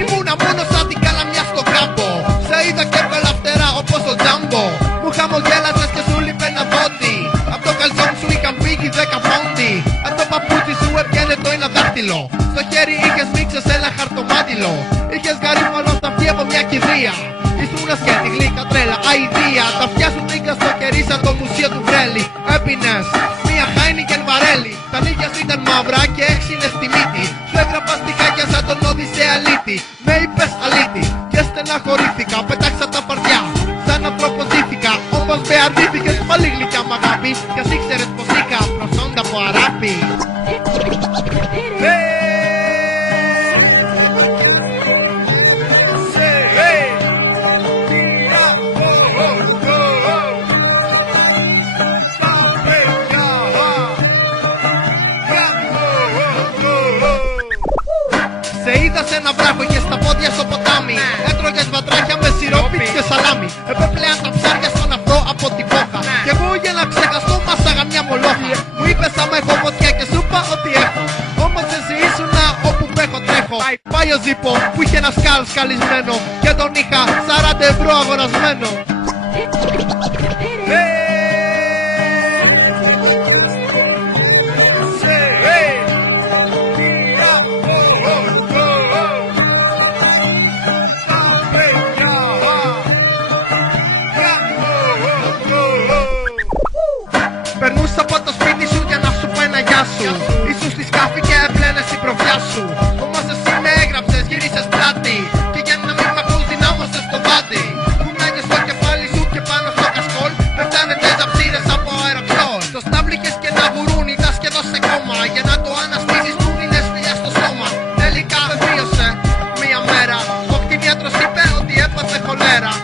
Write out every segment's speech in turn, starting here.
Ήμουνα μόνο σαν την καλαμιά στο κάμπο. Σε είδα και έβγαλα φτερά όπως το Τζάμπο. Μου χαμογέλασες και σου λείπε ένα δόντι. Απ' το καλτσόν σου είχαν φύγει 10 πόντι. Απ' το παπούτσι σου έβγαινε το ένα δάχτυλο. Στο χέρι είχες μίξες ένα χαρτομάτιλο. Είχες γαρίφαλο στα αυτιά από μια κηδεία. Ήσουν σκέτη, γλύκα, τρέλα, αηδία. Τα αυτιά σου βρήκα στο κερί σαν το μουσείο του Βρέλη. Έπινες μια Χάινικεν βαρέλι. Τα νύχια σου ήταν μαύρα και έξινες στη μύτη. Σου έγραφα στιχάκια σαν τον Οδυσσέα αλήτη. Με είπες αλήτη και στεναχωρήθηκα. Πετάξα τα φαρδιά σαν άνθρωπος ζήθηκα. Όμως με αρνήθηκες πάλι γλυκιά μ' αγάπη. Κι ας ήξερες πως είχα προσόντα από αράπη. Σε είδα σε ένα βράχο, είχες τα πόδια στο ποτάμι. Έτρωγες βατράχια με σιρόπι και σαλάμι. Επέπλεαν τα ψάρια στον αφρό από την κόχα. Κι εγώ για να ξεχαστώ μάσαγα μια μολόχα. Μου είπες άμα έχω φωτιά και σου είπα ότι έχω. Όμως εσύ ήσουνα όπου πέχω τρέχω. Πάει ο Ζήπο που είχε ένα σκάλ σκαλισμένο. Και τον είχα 40 ευρώ αγορασμένο. Περνούσα από το σπίτι σου για να σου πω ένα γεια σου. Ήσουν στη σκάφη και έπλαινες η προφιά σου. Όμως εσύ με έγραψες, γύρισες πλάτη. Και για να μην μ' ακούς δυνάμωσες το δάντι. Κουνάγες στο κεφάλι σου και πάνω στο κασκόλ. Πεφτάνετε ζαψίρες από αεροξόλ. Το στάβληκες και να γουρούν, ήταν σχεδόν σε κόμμα. Για να το αναστήσεις του δίνες φιλιά στο σώμα. Τελικά δεν βίωσε μία μέρα. Ο κτηνίατρος είπε ότι έπαθε χολέρα.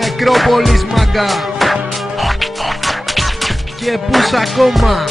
Νεκρόπολης μάγκα. Και πούς ακόμα.